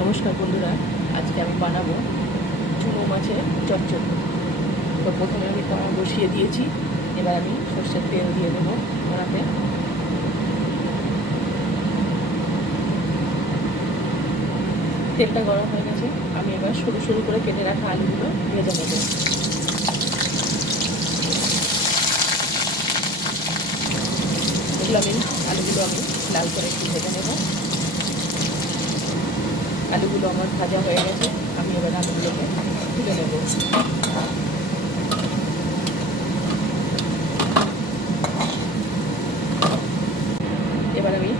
নমস্কার বন্ধুরা, আজকে আমি বানাবো চুনো মাছের চচ্চড়ি। তো প্রথমে আমি কড়া বসিয়ে দিয়েছি। এবার আমি সর্ষের তেল দিয়ে দেবো কড়াতে। তেলটা গরম হয়ে গেছে, আমি এবার সরু সরু করে কেটে রাখা আলুগুলো ভেজে নেব। আলুগুলো আমি লাল করে একটু ভেজে নেব। আলুগুলো আমার ভাজা হয়ে গেছে, আমি এবার আলুগুলোকে তুলে নেব। এবার আমি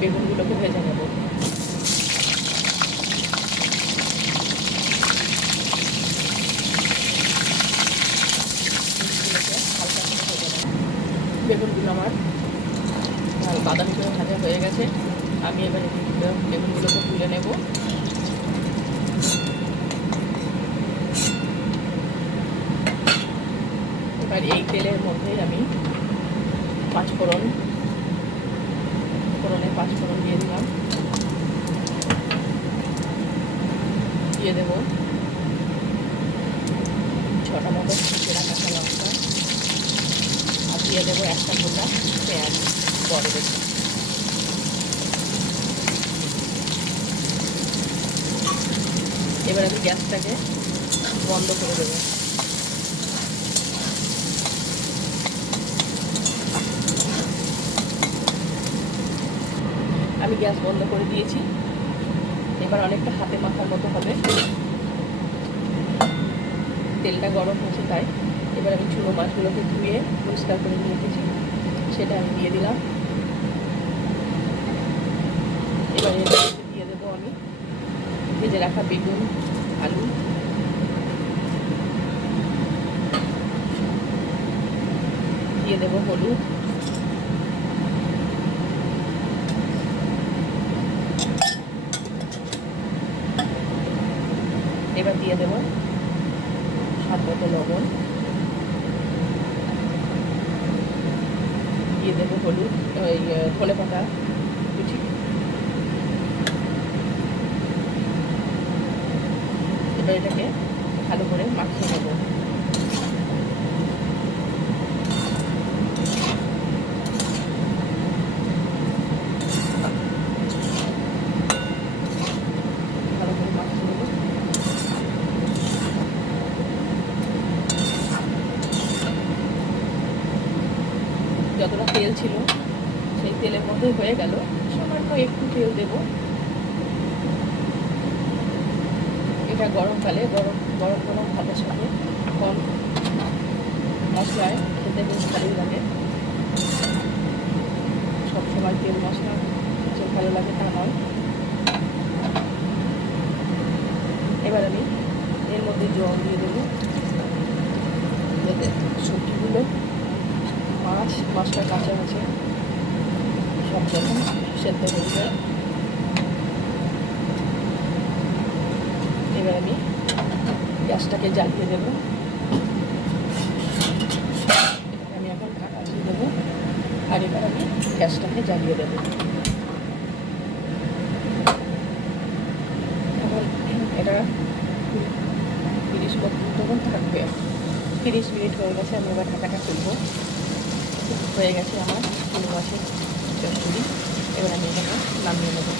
বেগুনগুলোকে ভেজে নেব। বেগুনগুলো আমার বাদামি করে ভাজা হয়ে গেছে, আমি এবার বেগুনগুলোকে তুলে নেব। এবার এই তেলের মধ্যেই আমি পাঁচফোড়নে পাঁচফোড়ন দিয়ে দিলাম। দিয়ে দেব 6টা মতো চেরা কাঁচা লঙ্কা, আর দিয়ে দেবো একটা গোটা পেঁয়াজ বড় দেখে। এবার আমি গ্যাসটাকে বন্ধ করে দেবো। আমি গ্যাস বন্ধ করে দিয়েছি। এবার অনেকটা হাতে মাখার মতো হবে, তেলটা গরম হয়েছে তাই। এবার আমি চুনো মাছগুলোকে ধুয়ে পরিষ্কার করে নিয়ে এসেছি, সেটা আমি দিয়ে দিলাম। এবার এর দিয়ে দেবো আমি ভেজে রাখা বেগুন, আলু, দিয়ে দেবো হলুদ, এবার দিয়ে দেবো স্বাদ মতো লবণ, দিয়ে দেবো হলুদ ধনে পাতা কুচি। এবার এটাকে ভালো করে মাখিয়ে নেব। ভালো করে মাখিয়ে নেব। যতটা তেল ছিল সেই তেলের মধ্যে হয়ে গেল, সামান্য একটু তেল দেব। এটা গরমকালে গরম গরম গরম ভাতের সাথে এখন মশলায় খেতে বেশ ভালোই লাগে। সবসময় তেল মশলা যে ভালো লাগে তা নয়। এবার আমি এর মধ্যে জল দিয়ে দেবো, যাতে সবজিগুলো মাছটা কাঁচা আছে সব যখন সেদ্ধ হয়ে যায়। এবার আমি গ্যাসটাকে জ্বালিয়ে দেবো। আমি এখন ঢাকা দিয়ে দেবো, আর এবার আমি গ্যাসটাকে জ্বালিয়ে দেবো। এখন এটা 30 মিনিট তখন থাকবে। 30 মিনিট হয়ে গেছে, আমি এবার ঢাকাটা খুলবো। হয়ে গেছে আমার চুনো মাছের চচ্চড়ি। এবার আমি এটাকে নামিয়ে নেবো।